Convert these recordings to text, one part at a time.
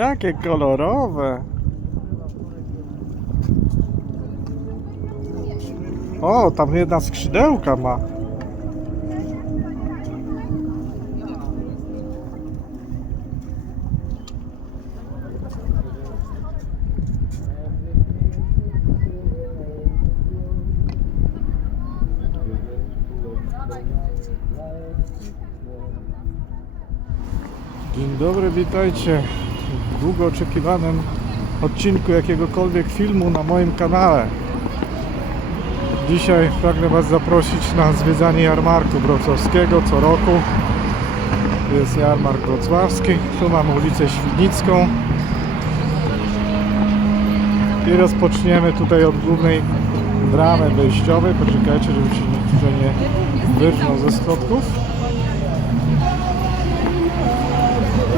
Jakie kolorowe. O, tam jedna skrzydełka ma. Dzień dobry, witajcie długo oczekiwanym odcinku jakiegokolwiek filmu na moim kanale. Dzisiaj pragnę Was zaprosić na zwiedzanie jarmarku wrocławskiego co roku. Jest jarmark wrocławski, tu mamy ulicę Świdnicką. I rozpoczniemy tutaj od głównej bramy wejściowej. Poczekajcie, żeby się nie wyrżnął ze schodków.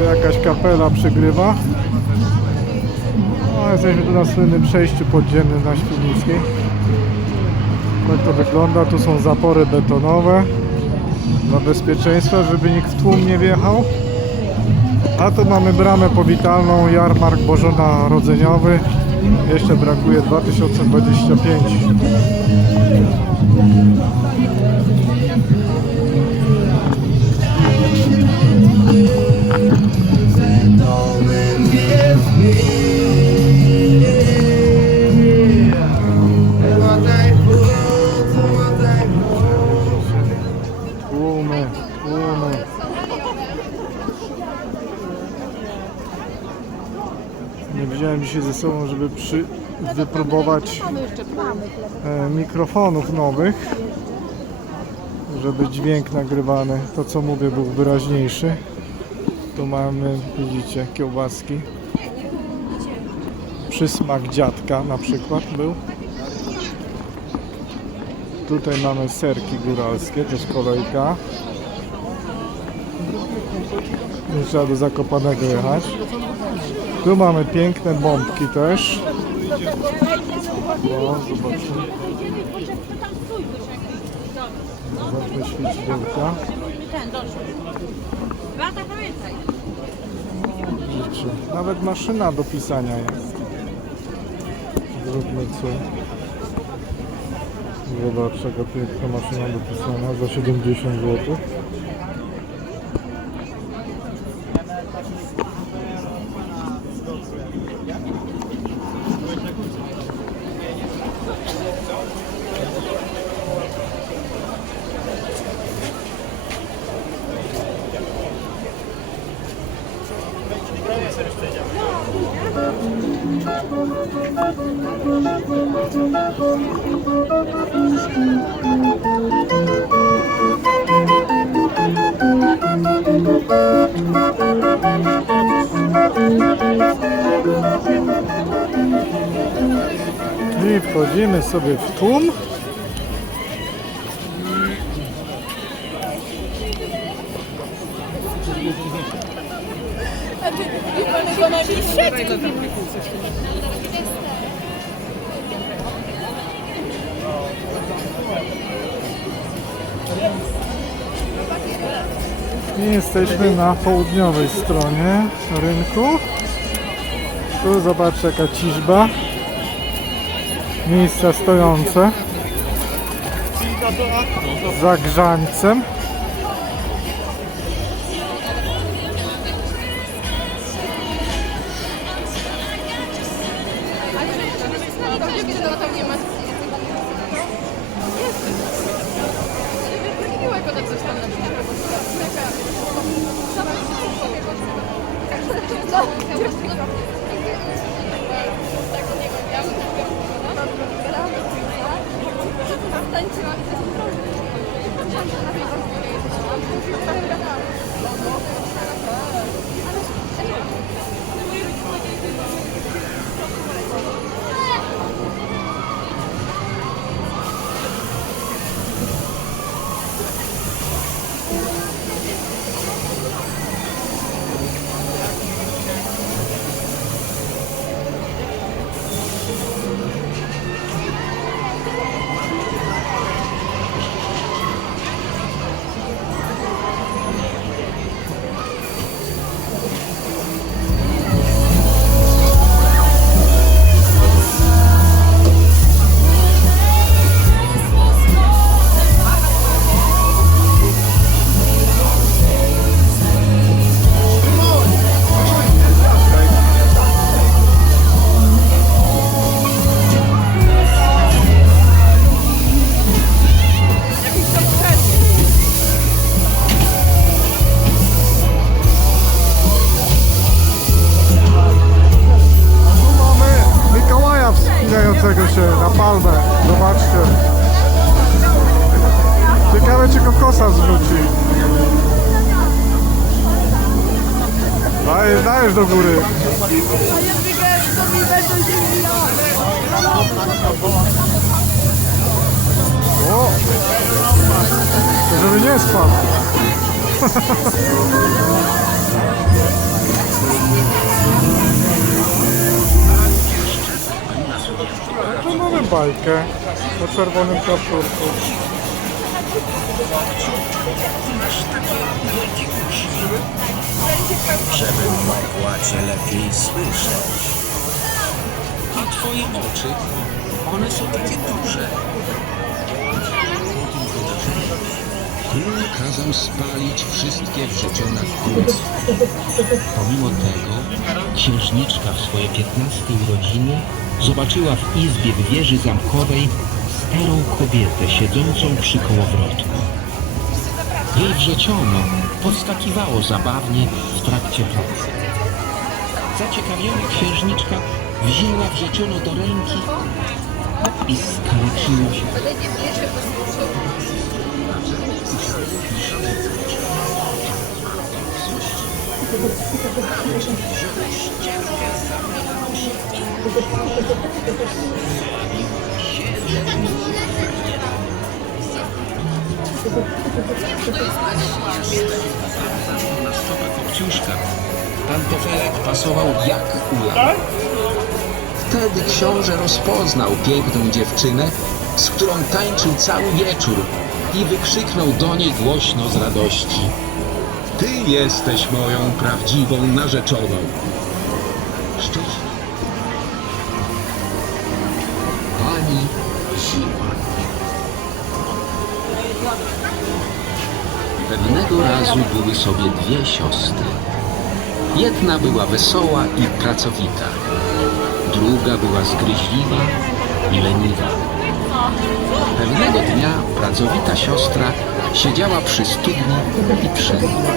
Jakaś kapela przygrywa. No, jesteśmy tu na słynnym przejściu podziemnym na Świdnickiej. Tak to wygląda. Tu są zapory betonowe dla bezpieczeństwa, żeby nikt w tłum nie wjechał. A tu mamy bramę powitalną, jarmark bożonarodzeniowy. Jeszcze brakuje 2025. sobą, żeby przy, wypróbować e, mikrofonów nowych, żeby dźwięk nagrywany, to co mówię, był wyraźniejszy. Tu mamy, widzicie, kiełbaski. Przysmak dziadka na przykład był. Tutaj mamy serki góralskie, też kolejka. Trzeba do Zakopanego jechać. Tu mamy piękne bombki też. No, zobaczmy. Świecidełka. Widzicie, Nawet maszyna do pisania jest. Zróbmy co. Zobacz, jaka piękna maszyna do pisania za 70 zł. I wchodzimy sobie w tłum. I jesteśmy na południowej stronie rynku. Tu zobaczcie jaka ciżba. Miejsca stojące. Za grzańcem. Jest. Nie wiem, jak. 어, 진짜 Dajesz do góry. O! Żeby nie spadł. Tu mamy bajkę o czerwonym kapturku. Żeby mogła cię lepiej słyszeć. A twoje oczy, one są takie duże. Król kazał spalić wszystkie wrzucone w. Pomimo tego, księżniczka w swoje 15 urodziny zobaczyła w izbie w wieży zamkowej starą kobietę siedzącą przy kołowrotku. Jej wrzeciono podskakiwało zabawnie w trakcie pracy. Zaciekawiona księżniczka wzięła wrzeciono do ręki i skaleczyła się. Na stopę kopciuszka. Pasował jak ula. Wtedy książę rozpoznał piękną dziewczynę, z którą tańczył cały wieczór i wykrzyknął do niej głośno z radości. Ty jesteś moją prawdziwą narzeczoną. Szczęśliwie. Pewnego razu były sobie dwie siostry. Jedna była wesoła i pracowita, druga była zgryźliwa i leniwa. Pewnego dnia pracowita siostra siedziała przy studni i przemyła.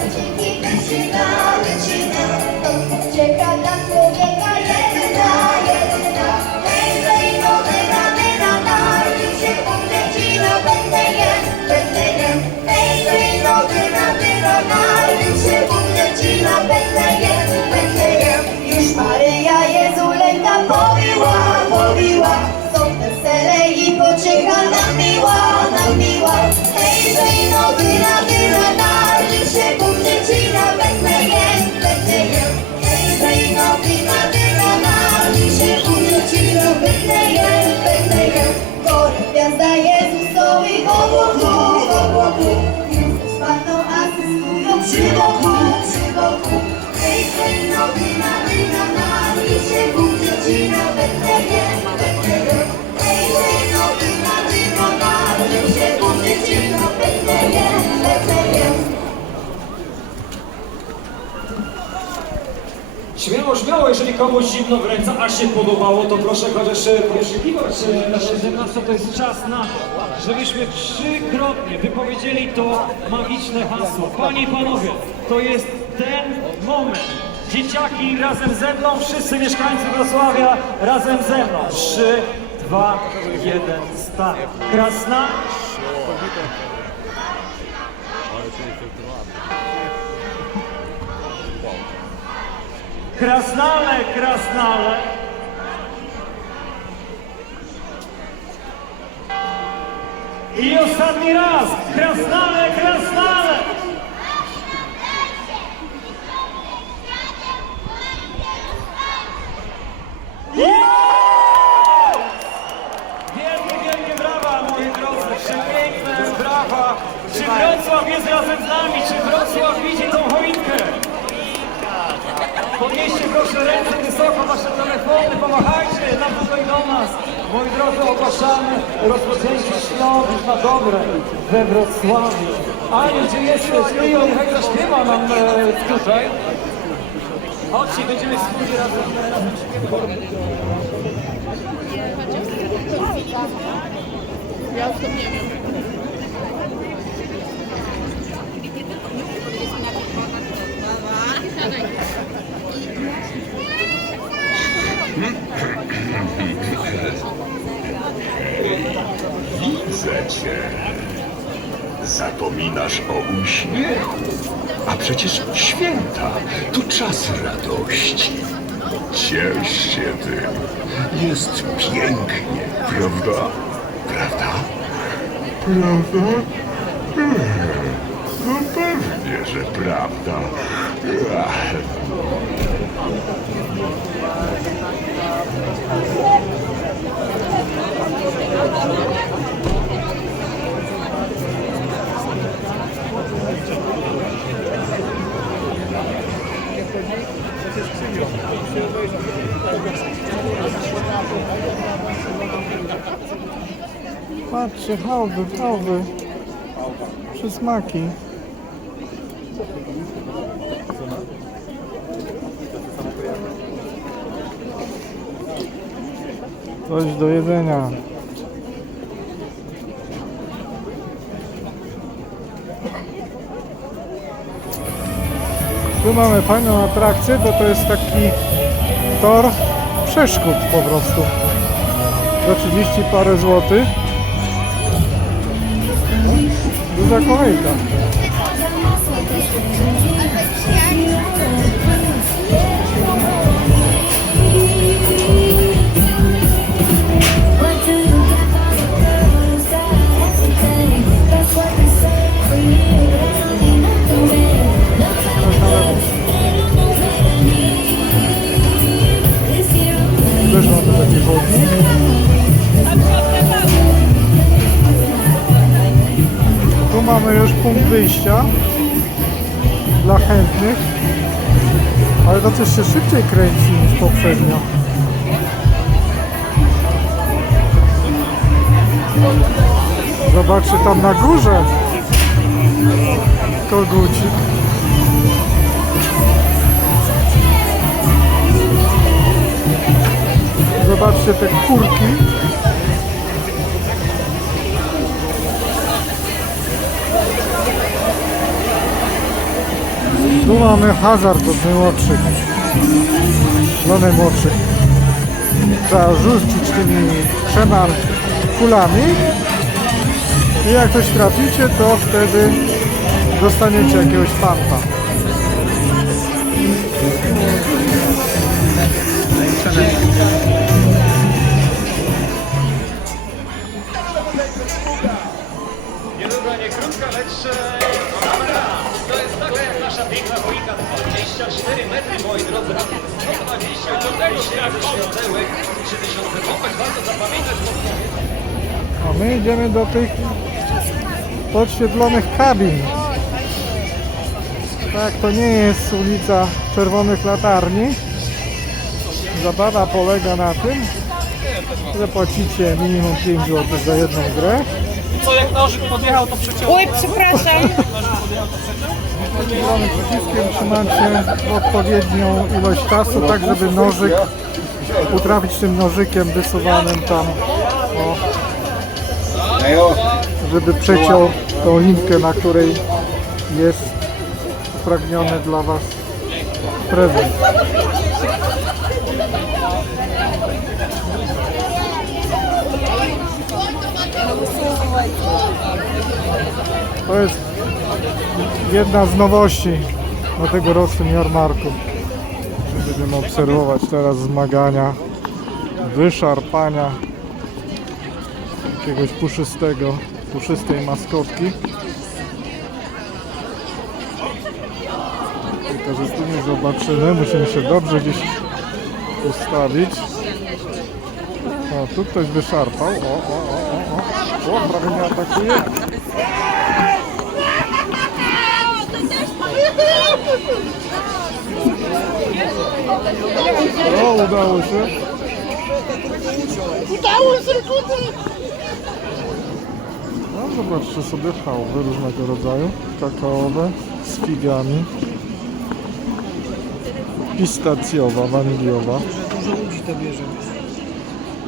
Śmiało, jeżeli komuś zimno w ręce, a się podobało, to proszę chociaż poszukiwać nasze 17 to jest czas na to, żebyśmy trzykrotnie wypowiedzieli to magiczne hasło. Panie i panowie, to jest ten moment. Dzieciaki razem ze mną, wszyscy mieszkańcy Wrocławia razem ze mną. Trzy, dwa, jeden, start. Krasna, krasnale, krasnale. I ostatni raz, krasnale, krasnale. Wielkie, wielkie brawa, moi drodzy, przepiękne brawa. Czy Wrocław jest razem z nami? Czy Wrocław widzi tą? Podnieście proszę ręce wysoko, wasze telefony, pomachajcie nam tutaj do nas. Moi drodzy, ogłaszamy rozpoczęcie świąt na dobre we Wrocławiu. Aniu, gdzie jesteś? Ty, on niech zaśpiewa nam e, tutaj. Chodźcie, będziemy wspólnie razem. Ja już to nie wiem. Widzę cię. Zapominasz o uśmiechu. A przecież święta to czas radości. Ciesz się tym. Jest pięknie, prawda? Prawda? Prawda? No pewnie, że prawda. Ach. Patrzcie, hałwy, hałwy. Przysmaki. Coś do jedzenia. Tu mamy fajną atrakcję, bo to jest taki tor przeszkód po prostu. Za 30 parę złotych. Duża kolejka. Chodnik. Tu mamy już punkt wyjścia dla chętnych. Ale to coś się szybciej kręci niż poprzednio. Zobaczcie tam na górze kogucik. Zobaczcie te kurki. Tu mamy hazard od najmłodszych. Dla najmłodszych. Trzeba rzucić tymi trzema kulami. I jak coś traficie, to wtedy dostaniecie jakiegoś fanta. Moi drodzy. 120 tysięcy świątełek, 3000 pompek. Warto zapamiętać, bo A my idziemy do tych podświetlonych kabin. Tak, to nie jest ulica Czerwonych Latarni. Zabawa polega na tym, że płacicie minimum 5 zł za jedną grę. Oj, przepraszam. Zielonym przyciskiem trzymacie odpowiednią ilość czasu, tak żeby nożyk utrafić tym nożykiem wysuwanym tam, o, żeby przeciął tą linkę, na której jest upragniony dla Was prezent. To jest jedna z nowości na tegorocznym jarmarku. Będziemy obserwować teraz zmagania, wyszarpania jakiegoś puszystego, puszystej maskotki. Tylko, że tu nie zobaczymy, musimy się dobrze gdzieś ustawić. O, tu ktoś wyszarpał. O, o, o, o, o. O, prawie mnie atakuje. O, udało się. Udało się, No, zobaczcie sobie chałwy różnego rodzaju. Kakaowe z figami. Pistacjowa, waniliowa.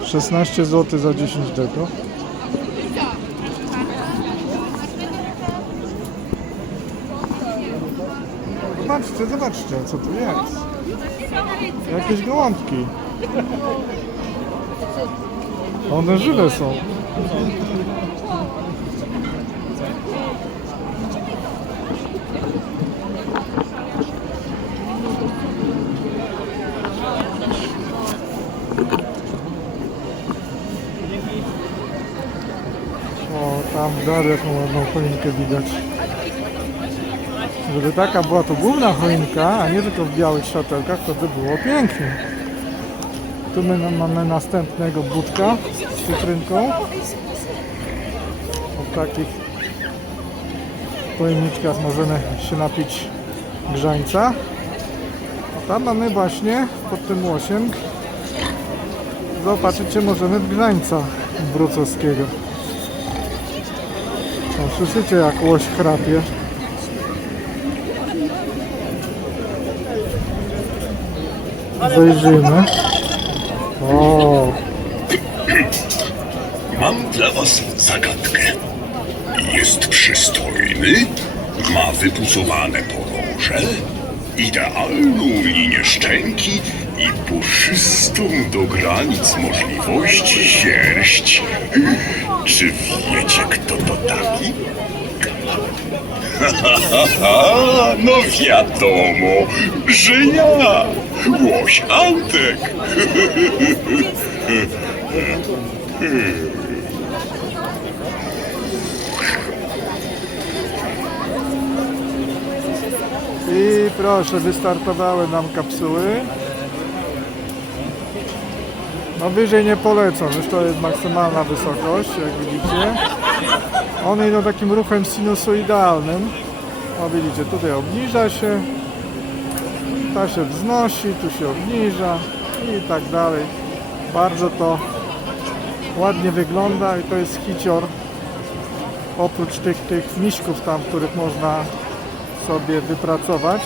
16 zł za 10 deko. Zobaczcie, zobaczcie, co tu jest. Jakieś gołąbki. One żywe są. O, tam w dole jaką ładną choinkę widać. Żeby taka była to główna choinka, a nie tylko w białych światełkach, to by było pięknie. Tu my mamy następnego budka z cytrynką. W takich pojemniczkach możemy się napić grzańca. A tam mamy właśnie pod tym łosiem Zobaczycie, możemy w grzańca brucowskiego. O, słyszycie jak łoś chrapie. Zajrzyjmy. O, Mam dla was zagadkę. Jest przystojny, ma wypucowane poroże, idealną linię szczęki i puszystą do granic możliwości sierść. Czy wiecie, kto to taki? no wiadomo, że ja, łoś Antek. i proszę, wystartowały nam kapsuły. No wyżej nie polecam, już to jest maksymalna wysokość, jak widzicie. One idą takim ruchem sinusoidalnym. O widzicie, tutaj obniża się, ta się wznosi, tu się obniża i tak dalej. Bardzo to ładnie wygląda i to jest hicior. Oprócz tych, tych miśków tam, których można sobie wypracować,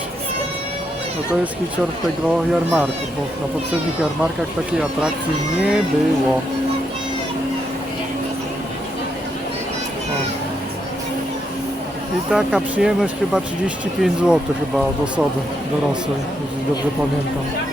no to jest hicior tego jarmarku, bo na poprzednich jarmarkach takiej atrakcji nie było. O. I taka przyjemność chyba 35 zł chyba od osoby dorosłej, jeśli dobrze pamiętam.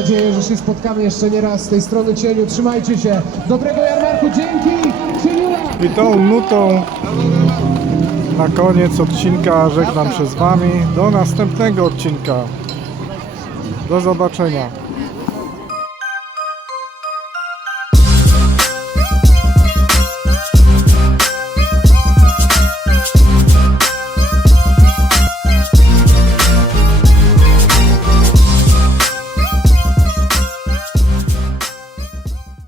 Nadzieję, że się spotkamy jeszcze nie raz z tej strony cieniu. Trzymajcie się. Dobrego jarmarku. Dzięki. I tą nutą na koniec odcinka żegnam się z Wami. Do następnego odcinka. Do zobaczenia.